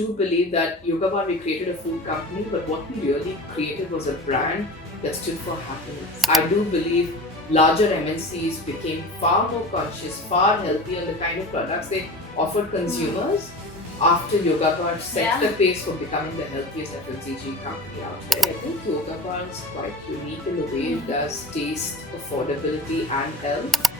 do believe that Yogabar, we created a food company, but what we really created was a brand that stood for happiness. I do believe larger MNCs became far more conscious, far healthier in the kind of products they offered consumers after Yogabar set the pace for becoming the healthiest FMCG company out there. I think Yogabar is quite unique in the way it does taste, affordability and health.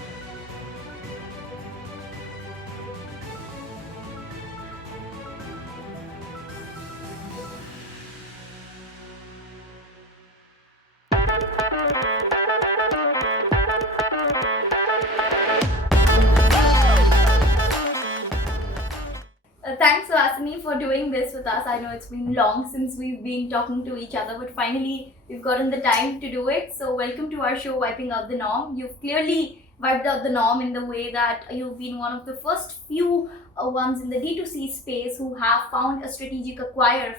Thanks, Suhasini, for doing this with us. I know it's been long since we've been talking to each other, but finally we've gotten the time to do it. So welcome to our show, Wiping Out the Norm. You've clearly wiped out the norm in the way that you've been one of the first few ones in the D2C space who have found a strategic acquirer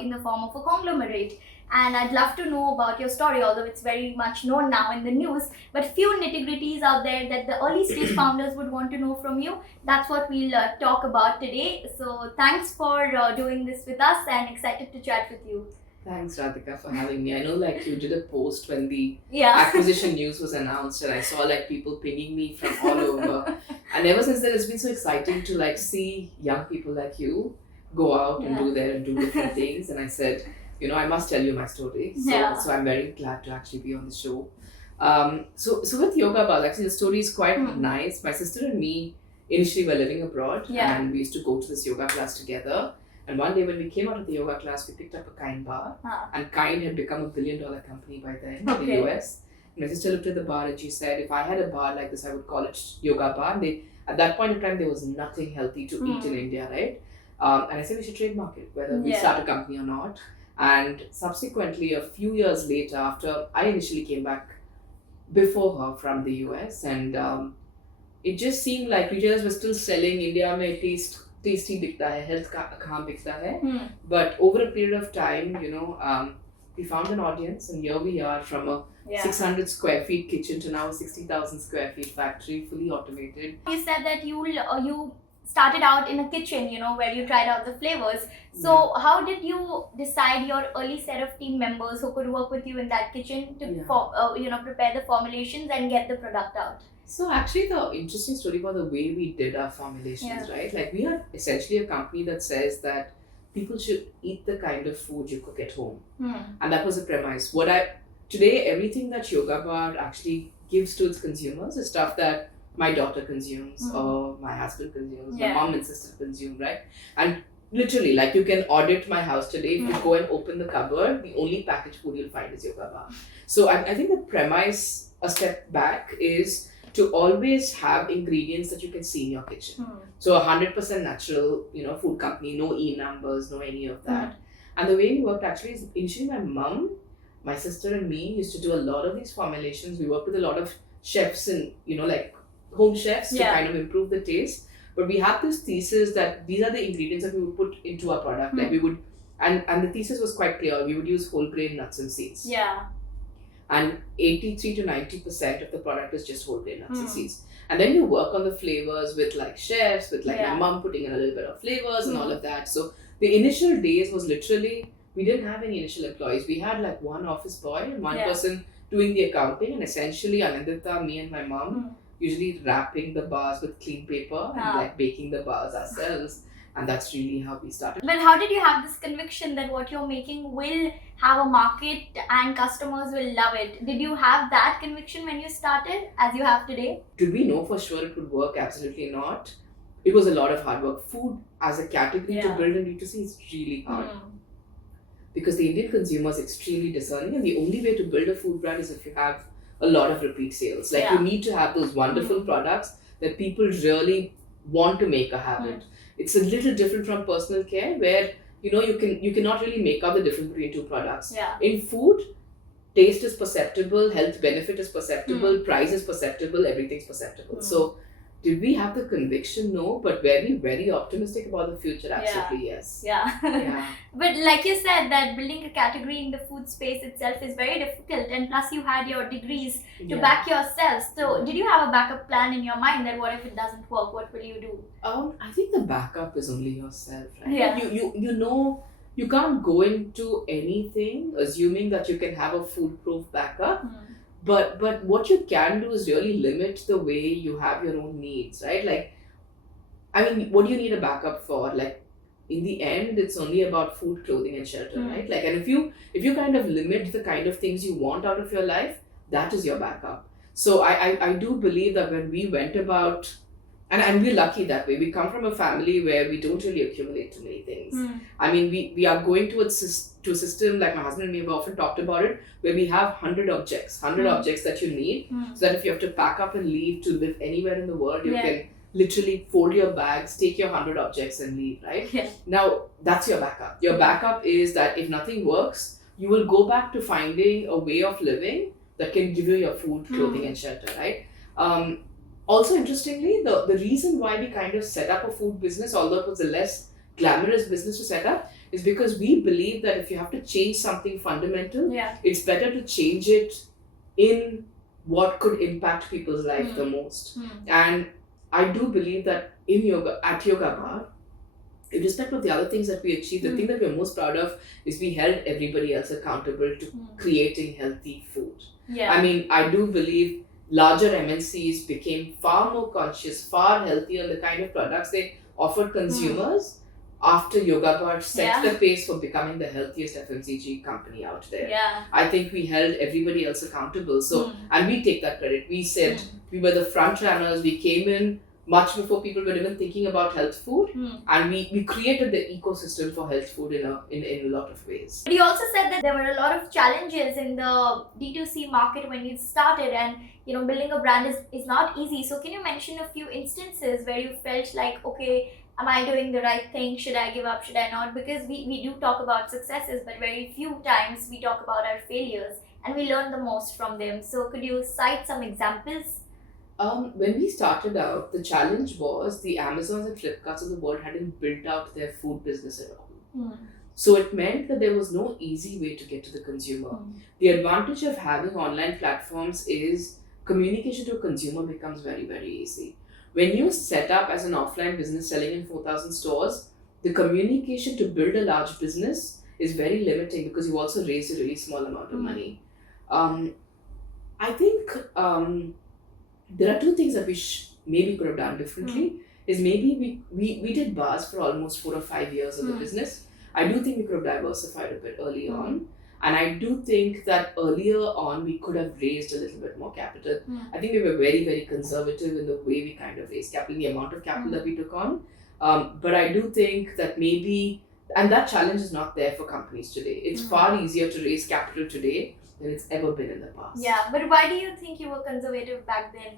in the form of a conglomerate. And I'd love to know about your story, although it's very much known now in the news, but few nitty-gritties out there that the early stage founders would want to know from you. That's what we'll talk about today. So thanks for doing this with us, and excited to chat with you. Thanks, Radhika, for having me. I know you did a post when the acquisition news was announced, and I saw people pinging me from all over. And ever since then, it's been so exciting to see young people like you go out and do different things. And I said, I must tell you my story. So I'm very glad to actually be on the show. So with Yogabars, actually the story is quite nice. My sister and me initially were living abroad, and we used to go to this yoga class together. And one day when we came out of the yoga class, we picked up a Kind bar. And Kind had become $1 billion company by then in the US. And my sister looked at the bar and she said, if I had a bar like this, I would call it Yogabar. At that point in time, there was nothing healthy to eat in India, right? And I said we should trademark it, whether we start a company or not. And subsequently, a few years later, after I initially came back before her from the US, and it just seemed like retailers were still selling India mein tasty bikta hai, health kahan bikta hai. But over a period of time, we found an audience, and here we are from a 600 square feet kitchen to now a 60,000 square feet factory, fully automated. You said that you started out in a kitchen, where you tried out the flavors. So how did you decide your early set of team members who could work with you in that kitchen to prepare the formulations and get the product out? So actually the interesting story about the way we did our formulations, right? We are essentially a company that says that people should eat the kind of food you cook at home. And that was the premise. Today, everything that Yogabar actually gives to its consumers is stuff that my daughter consumes, or my husband consumes, my mom and sister consume, right? And literally, you can audit my house today. If you go and open the cupboard, the only packaged food you'll find is Yogabar. So I think the premise, a step back, is to always have ingredients that you can see in your kitchen. So 100% natural, food company, no E-numbers, no any of that. And the way we worked actually is initially my mom, my sister and me used to do a lot of these formulations. We worked with a lot of chefs and, home chefs to kind of improve the taste. But we had this thesis that these are the ingredients that we would put into our product. We would, and the thesis was quite clear. We would use whole grain nuts and seeds. And 83 to 90% of the product is just whole grain nuts and seeds. And then you work on the flavors with chefs, with my mom putting in a little bit of flavors and all of that. So the initial days was literally, we didn't have any initial employees. We had one office boy and one person doing the accounting, and essentially Anandita, me and my mom, usually wrapping the bars with clean paper and baking the bars ourselves. And that's really how we started. But how did you have this conviction that what you're making will have a market and customers will love it? Did you have that conviction when you started, as you have today? Did we know for sure it would work? Absolutely not. It was a lot of hard work. Food as a category to build in D2C is really hard. Because the Indian consumer is extremely discerning, and the only way to build a food brand is if you have a lot of repeat sales. You need to have those wonderful products that people really want to make a habit. It's a little different from personal care, where you cannot really make out the difference between two products. In food, taste is perceptible, health benefit is perceptible, price is perceptible, everything's perceptible. So did we have the conviction? No, but were we very optimistic about the future? Absolutely, yes. Yeah. But like you said, that building a category in the food space itself is very difficult, and plus you had your degrees to back yourself. So did you have a backup plan in your mind that what if it doesn't work? What will you do? I think the backup is only yourself, right? Yeah. You know, you can't go into anything assuming that you can have a foolproof backup. But what you can do is really limit the way you have your own needs, right? Like, I mean, what do you need a backup for? Like, in the end, it's only about food, clothing, and shelter, right? Like, and if you kind of limit the kind of things you want out of your life, that is your backup. So I do believe that when we went about, and we're lucky that way. We come from a family where we don't really accumulate too many things. I mean, we are going to a system, like my husband and me have often talked about it, where we have 100 objects that you need, so that if you have to pack up and leave to live anywhere in the world, you can literally fold your bags, take your 100 objects and leave, right? Yeah. Now, that's your backup. Your backup is that if nothing works, you will go back to finding a way of living that can give you your food, clothing, and shelter, right? Also, interestingly, the reason why we kind of set up a food business, although it was a less glamorous business to set up, is because we believe that if you have to change something fundamental, it's better to change it in what could impact people's life the most. And I do believe that at Yogabar, irrespective of the other things that we achieved, the thing that we're most proud of is we held everybody else accountable to creating healthy food. I mean, I do believe larger MNCs became far more conscious, far healthier in the kind of products they offered consumers after Yogabar set the pace for becoming the healthiest FMCG company out there. I think we held everybody else accountable. So, and we take that credit. We said we were the front runners. We came in much before people were even thinking about health food, and we created the ecosystem for health food in a lot of ways. But you also said that there were a lot of challenges in the D2C market when you started, and building a brand is not easy. So can you mention a few instances where you felt like, okay, am I doing the right thing? Should I give up? Should I not? Because we do talk about successes, but very few times we talk about our failures, and we learn the most from them. So could you cite some examples? When we started out, the challenge was the Amazons and Flipkarts of the world hadn't built out their food business at all. So it meant that there was no easy way to get to the consumer. The advantage of having online platforms is communication to a consumer becomes very, very easy. When you set up as an offline business selling in 4,000 stores, the communication to build a large business is very limiting because you also raise a really small amount of money. I think there are two things that we maybe could have done differently. Is maybe we did bars for almost 4 or 5 years of the business. I do think we could have diversified a bit early on. And I do think that earlier on we could have raised a little bit more capital. I think we were very, very conservative in the way we kind of raised capital, the amount of capital that we took on. But I do think that maybe, and that challenge is not there for companies today. It's far easier to raise capital today than it's ever been in the past. Yeah, but why do you think you were conservative back then?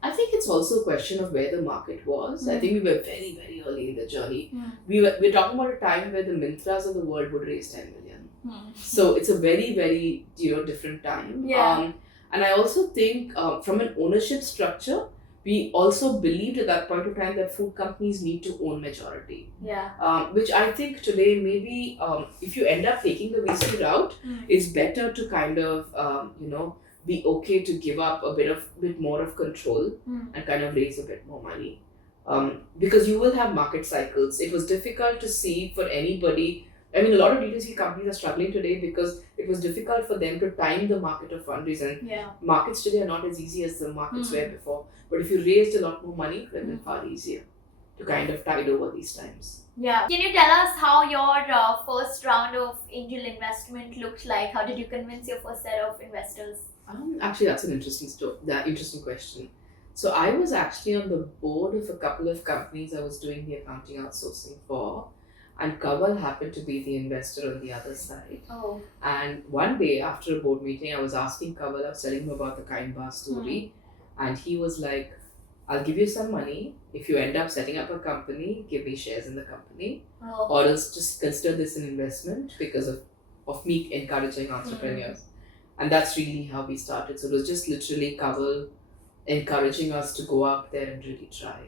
I think it's also a question of where the market was. I think we were very, very early in the journey. We're talking about a time where the Mintras of the world would raise 10 million. So it's a very, very different time. And I also think from an ownership structure, we also believed at that point of time that food companies need to own majority. Which I think today maybe if you end up taking the VC route, it's better to kind of be okay to give up a bit more of control and kind of raise a bit more money. Because you will have market cycles. It was difficult to see for anybody. I mean, a lot of D2C companies are struggling today because it was difficult for them to time the market of fundraising. Markets today are not as easy as the markets were before. But if you raised a lot more money, it would have been far easier to kind of tide over these times. Can you tell us how your first round of angel investment looked like? How did you convince your first set of investors? Actually, that's an interesting question. So I was actually on the board of a couple of companies I was doing the accounting outsourcing for. And Kawal happened to be the investor on the other side. And one day after a board meeting, I was asking Kawal, I was telling him about the Kind Bar story. And he was like, I'll give you some money. If you end up setting up a company, give me shares in the company. Or else just consider this an investment because of me encouraging entrepreneurs. And that's really how we started. So it was just literally Kawal encouraging us to go out there and really try.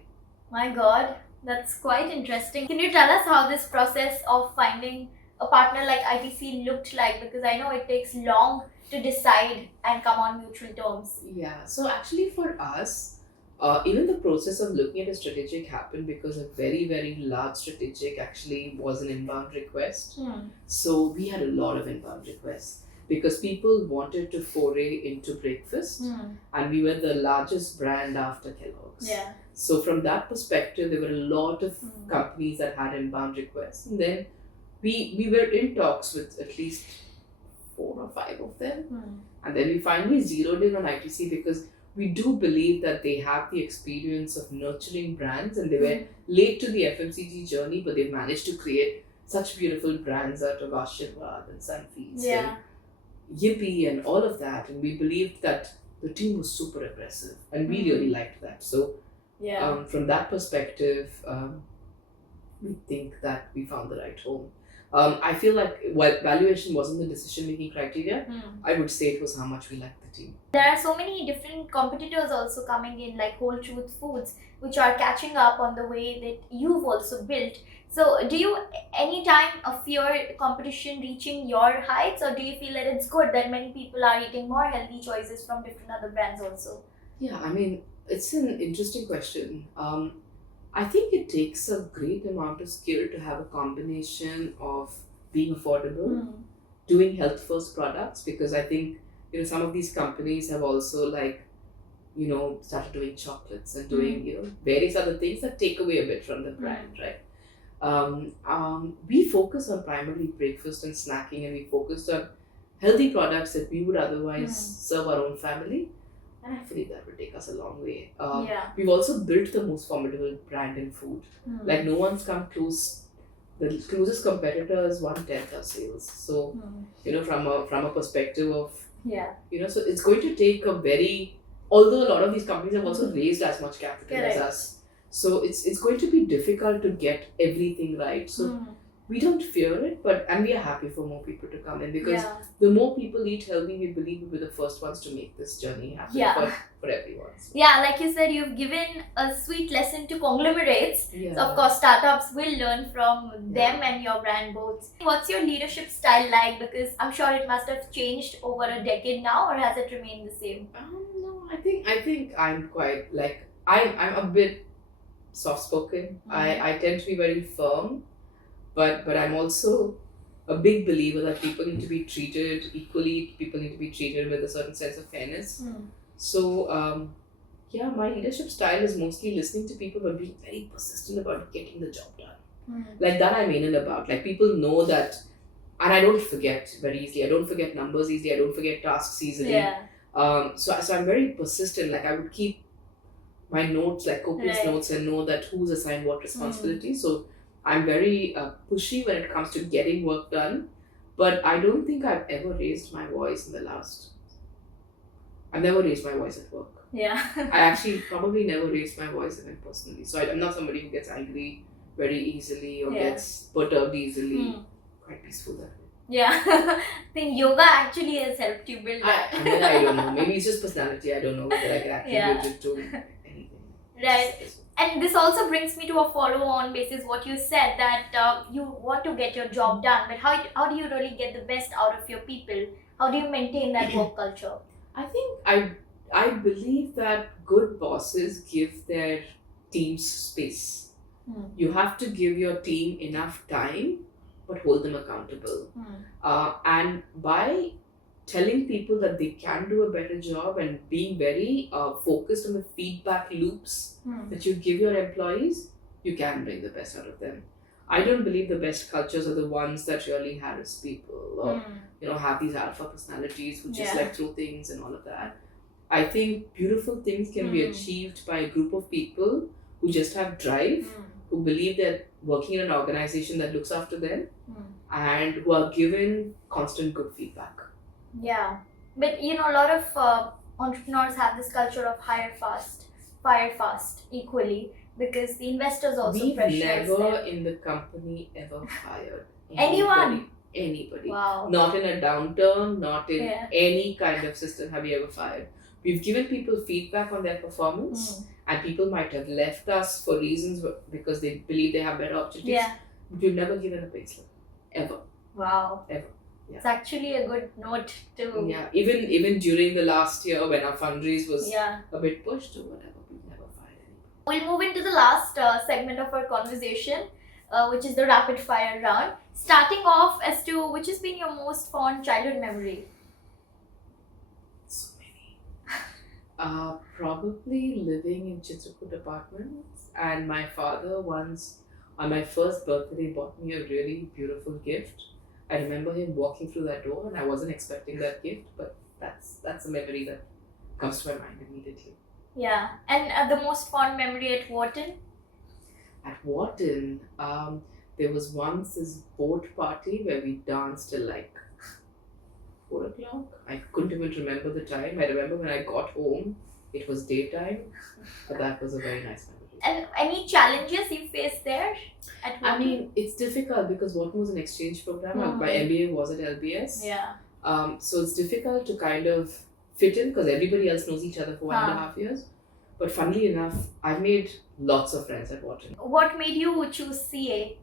My God, that's quite interesting. Can you tell us how this process of finding a partner like ITC looked like? Because I know it takes long to decide and come on mutual terms. Yeah, so actually for us, even the process of looking at a strategic happened because a very, very large strategic actually was an inbound request. So we had a lot of inbound requests because people wanted to foray into breakfast, and we were the largest brand after Kellogg's. Yeah. So from that perspective, there were a lot of companies that had inbound requests, and then we were in talks with at least 4 or 5 of them, and then we finally zeroed in on ITC because we do believe that they have the experience of nurturing brands, and they were late to the FMCG journey, but they've managed to create such beautiful brands out of Ashirwad and Sunfeast and Yippee and all of that, and we believed that the team was super aggressive, and we really liked that. So from that perspective, we think that we found the right home. I feel like while valuation wasn't the decision-making criteria, I would say it was how much we liked the team. There are so many different competitors also coming in, like Whole Truth Foods, which are catching up on the way that you've also built. So do you anytime fear competition reaching your heights, or do you feel that it's good that many people are eating more healthy choices from different other brands also? Yeah, I mean, it's an interesting question. I think it takes a great amount of skill to have a combination of being affordable, doing health first products, because I think some of these companies have also started doing chocolates and doing various other things that take away a bit from the brand, right? We focus on primarily breakfast and snacking, and we focused on healthy products that we would otherwise serve our own family. And I believe that would take us a long way. We've also built the most formidable brand in food. Like no one's come close. The closest competitor is 1/10 our sales. So, from a perspective of, so it's going to take although a lot of these companies have also raised as much capital as us. So it's going to be difficult to get everything right. So we don't fear it, and we are happy for more people to come in, because the more people eat healthy, we believe we'll be the first ones to make this journey happen for everyone. So. Yeah, like you said, you've given a sweet lesson to conglomerates. So of course, startups will learn from them and your brand both. What's your leadership style like? Because I'm sure it must have changed over a decade now, or has it remained the same? No, I think I'm quite I'm a bit soft spoken. I tend to be very firm. But I'm also a big believer that people need to be treated equally. People need to be treated with a certain sense of fairness. So, my leadership style is mostly listening to people but being very persistent about getting the job done. Like that I'm in and about. Like people know that, and I don't forget very easily. I don't forget numbers easily. I don't forget tasks easily. So I'm very persistent. Like I would keep my notes, like copious notes, and know that who's assigned what responsibility. So I'm very pushy when it comes to getting work done, but I don't think I've ever raised my voice I've never raised my voice at work. I actually probably never raised my voice even personally. So I'm not somebody who gets angry very easily or gets perturbed easily. Quite peaceful that way. I think yoga actually has helped you build that. I don't know. Maybe it's just personality. I don't know whether I can attribute it to anything. Right. And this also brings me to a follow-on basis what you said, that you want to get your job done, but how do you really get the best out of your people? How do you maintain that work culture? I think I believe that good bosses give their teams space. You have to give your team enough time, but hold them accountable. And by telling people that they can do a better job and being very focused on the feedback loops that you give your employees, you can bring the best out of them. I don't believe the best cultures are the ones that really harass people or have these alpha personalities who just throw things and all of that. I think beautiful things can be achieved by a group of people who just have drive, who believe they're working in an organization that looks after them, and who are given constant good feedback. Yeah, but a lot of entrepreneurs have this culture of hire fast, fire fast equally, because the investors also pressurize them. We've never in the company ever fired Anyone? Anybody. Wow. Not in a downturn, not in any kind of system have we ever fired. we've given people feedback on their performance, and people might have left us for reasons because they believe they have better opportunities. Yeah. But we've never given a pay slip. Ever. Wow. Ever. Yeah. It's actually a good note to. Yeah. Even during the last year when our fundraise was Yeah. a bit pushed or whatever, we've never fired anybody. We'll move into the last segment of our conversation, which is the rapid fire round. Starting off as to which has been your most fond childhood memory? So many. Probably living in Chitrakoot apartments, and my father once on my first birthday bought me a really beautiful gift. I remember him walking through that door, and I wasn't expecting that gift, but that's a memory that comes to my mind immediately. Yeah, and the most fond memory at Wharton? At Wharton, there was once this boat party where we danced till like 4 o'clock. I couldn't even remember the time. I remember when I got home, it was daytime, but that was a very nice memory. And any challenges you faced there at Wharton? I mean, it's difficult because Wharton was an exchange program. My MBA was at LBS. Yeah. So it's difficult to kind of fit in because everybody else knows each other for 1.5 years. But funnily enough, I've made lots of friends at Wharton. What made you choose CA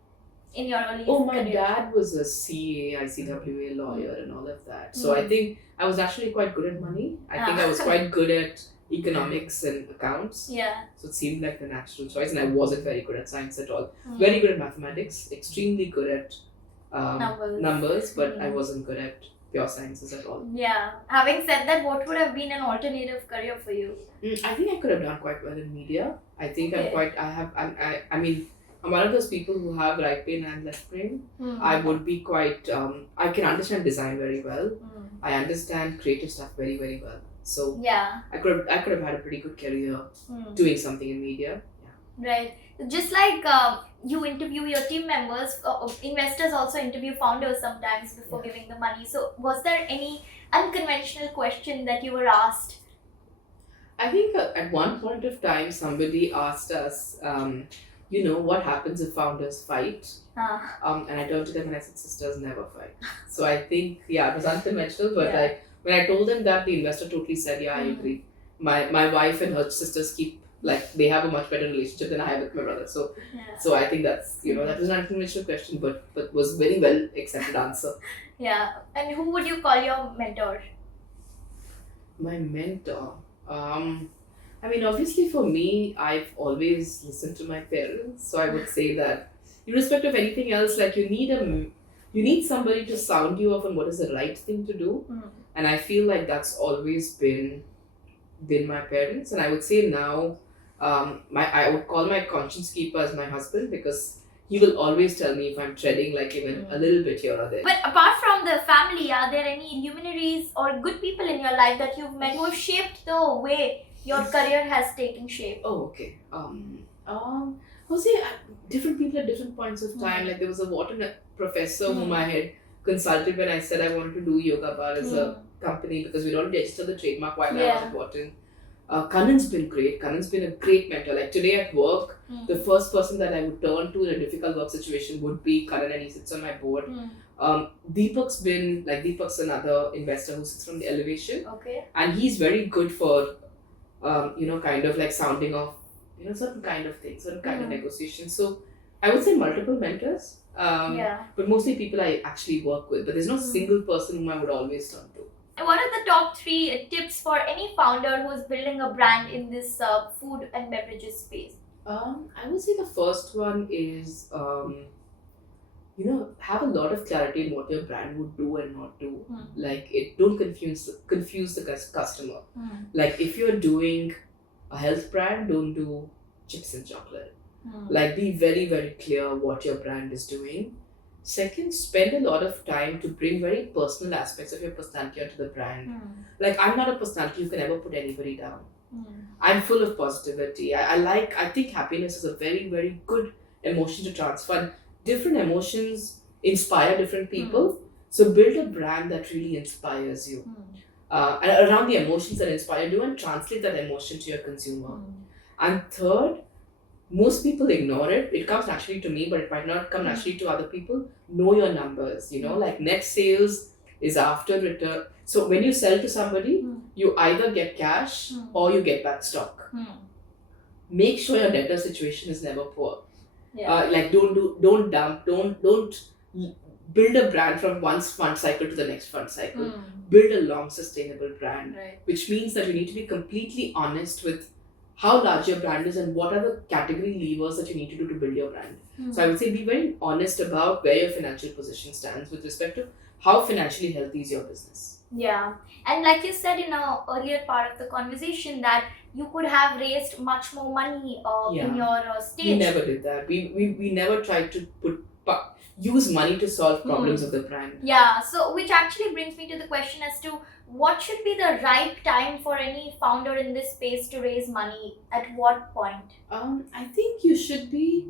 in your early Oh, my career? dad was a CA, ICWA lawyer and all of that. So I think I was actually quite good at money. I think I was quite good at economics and accounts. Yeah. So it seemed like the natural choice, and I wasn't very good at science at all. Very good at mathematics, extremely good at numbers, but I wasn't good at pure sciences at all. Yeah. Having said that, what would have been an alternative career for you? I think I could have done quite well in media. I think I mean, I'm one of those people who have right brain and left brain. I would be quite, I can understand design very well. I understand creative stuff very, very well. So yeah, I could have had a pretty good career doing something in media. Yeah. Right. Just like you interview your team members, investors also interview founders sometimes before giving the money. So was there any unconventional question that you were asked? I think at one point of time somebody asked us, what happens if founders fight? And I turned to them and I said, sisters never fight. So I think, it was unconventional, but when I told them that, the investor totally said, I agree. My wife and her sisters they have a much better relationship than I have with my brother. So I think that's, that was an unconventional question, but was very well accepted answer. Yeah. And who would you call your mentor? My mentor? I mean, obviously for me, I've always listened to my parents. So I would say that irrespective of anything else, like you need somebody to sound you off on what is the right thing to do. And I feel like that's always been my parents. And I would say now, I would call my conscience keeper as my husband because he will always tell me if I'm treading like even a little bit here or there. But apart from the family, are there any luminaries or good people in your life that you've met who have shaped the way your career has taken shape? Oh, okay. I would say different people at different points of time. Like there was a Wharton professor whom I had consulted when I said I wanted to do Yogabar as a company because we'd already registered the trademark while I was at Wharton. Kanan's been great. Kanan's been a great mentor. Like today at work, the first person that I would turn to in a difficult work situation would be Kanan, and he sits on my board. Deepak's another investor who sits from the elevation. Okay. And he's very good for, kind of like sounding off, certain kind of things, certain kind of negotiations. So I would say multiple mentors. But mostly people I actually work with. But there's no single person whom I would always turn to. What are the top 3 tips for any founder who is building a brand in this food and beverages space? I would say the first one is, have a lot of clarity in what your brand would do and not do. Like, don't confuse the customer. Like, if you're doing a health brand, don't do chips and chocolate. Like, be very, very clear what your brand is doing. Second, spend a lot of time to bring very personal aspects of your personality onto the brand. Like, I'm not a personality who can ever put anybody down. I'm full of positivity. I think happiness is a very, very good emotion to transfer. And different emotions inspire different people. So build a brand that really inspires you. And around the emotions that inspire you, and translate that emotion to your consumer. And third, most people ignore it. It comes naturally to me, but it might not come naturally to other people. Know your numbers, like net sales is after return. So when you sell to somebody, you either get cash or you get back stock. Make sure your debtor situation is never poor. Like don't dump, don't build a brand from one fund cycle to the next fund cycle. Build a long sustainable brand, which means that you need to be completely honest with how large your brand is and what are the category levers that you need to do to build your brand. So I would say be very honest about where your financial position stands with respect to how financially healthy is your business. Yeah, and like you said in a earlier part of the conversation that you could have raised much more money in your stage. We never did that. We never tried to use money to solve problems of the brand. Yeah, so which actually brings me to the question as to what should be the right time for any founder in this space to raise money, at what point? I think you should be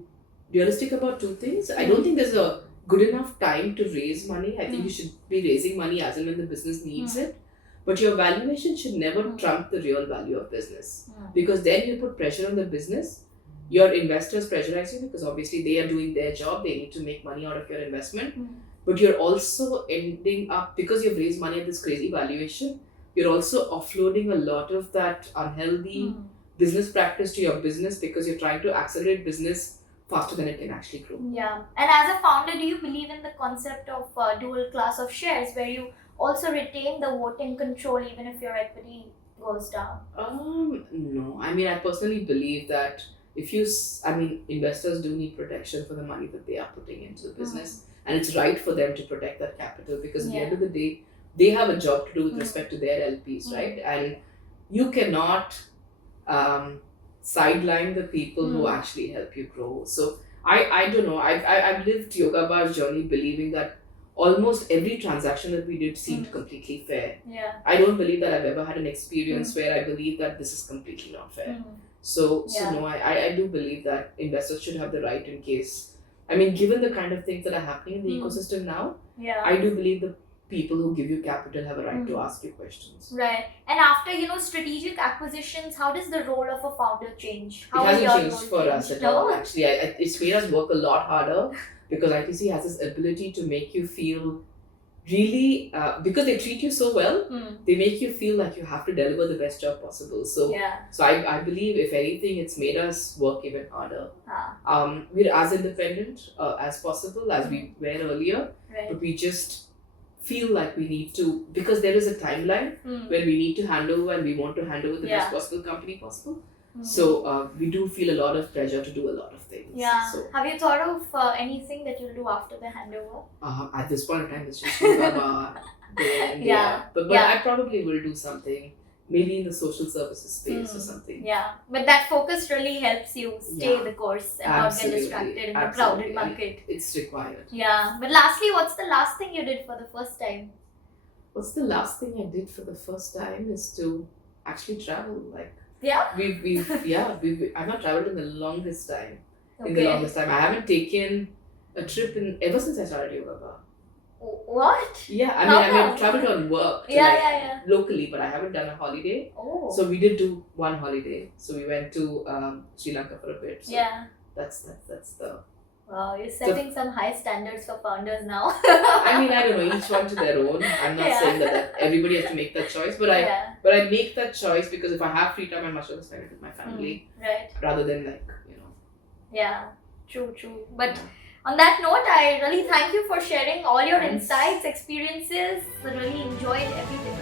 realistic about two things. I don't think there's a good enough time to raise money. I think you should be raising money as and when the business needs it. But your valuation should never trump the real value of business. Because then you put pressure on the business. Your investors pressurize you because obviously they are doing their job. They need to make money out of your investment. But you're also ending up, because you've raised money at this crazy valuation, you're also offloading a lot of that unhealthy business practice to your business because you're trying to accelerate business faster than it can actually grow. Yeah. And as a founder, do you believe in the concept of dual class of shares where you also retain the voting control even if your equity goes down? No. I mean, I personally believe that investors do need protection for the money that they are putting into the business. And it's right for them to protect that capital because at the end of the day, they have a job to do with respect to their LPs, right? And you cannot sideline the people who actually help you grow. So I don't know. I've lived Yogabar's journey believing that almost every transaction that we did seemed completely fair. Yeah. I don't believe that I've ever had an experience where I believe that this is completely not fair. So no, I do believe that investors should have the right in case. I mean, given the kind of things that are happening in the ecosystem now, I do believe the people who give you capital have a right to ask you questions. Right. And after, strategic acquisitions, how does the role of a founder change? It hasn't changed for us at all, actually. It's made us work a lot harder because ITC has this ability to make you feel really, because they treat you so well, they make you feel like you have to deliver the best job possible. So I believe, if anything, it's made us work even harder. We're as independent as possible as we were earlier, but we just feel like we need to, because there is a timeline where we need to hand over and we want to hand over the best possible company possible. So we do feel a lot of pressure to do a lot of things. Yeah. So, have you thought of anything that you'll do after the handover? At this point in time, it's just Yogabar. But I probably will do something, maybe in the social services space or something. Yeah, but that focus really helps you stay the course and not get distracted in the crowded market. It's required. Yeah, but lastly, what's the last thing you did for the first time? What's the last thing I did for the first time is to actually travel. I've not traveled in the longest time. I haven't taken a trip ever since I started Yogabar. What? Yeah, I've traveled on work locally, but I haven't done a holiday. So we did do one holiday. So we went to Sri Lanka for a bit. So that's the. Wow, you're setting some high standards for founders now. I don't know, each one to their own. I'm not saying that everybody has to make that choice, but I make that choice because if I have free time, I much rather spend it with my family, rather than Yeah, true. But on that note, I really thank you for sharing all your insights, experiences. I really enjoyed everything.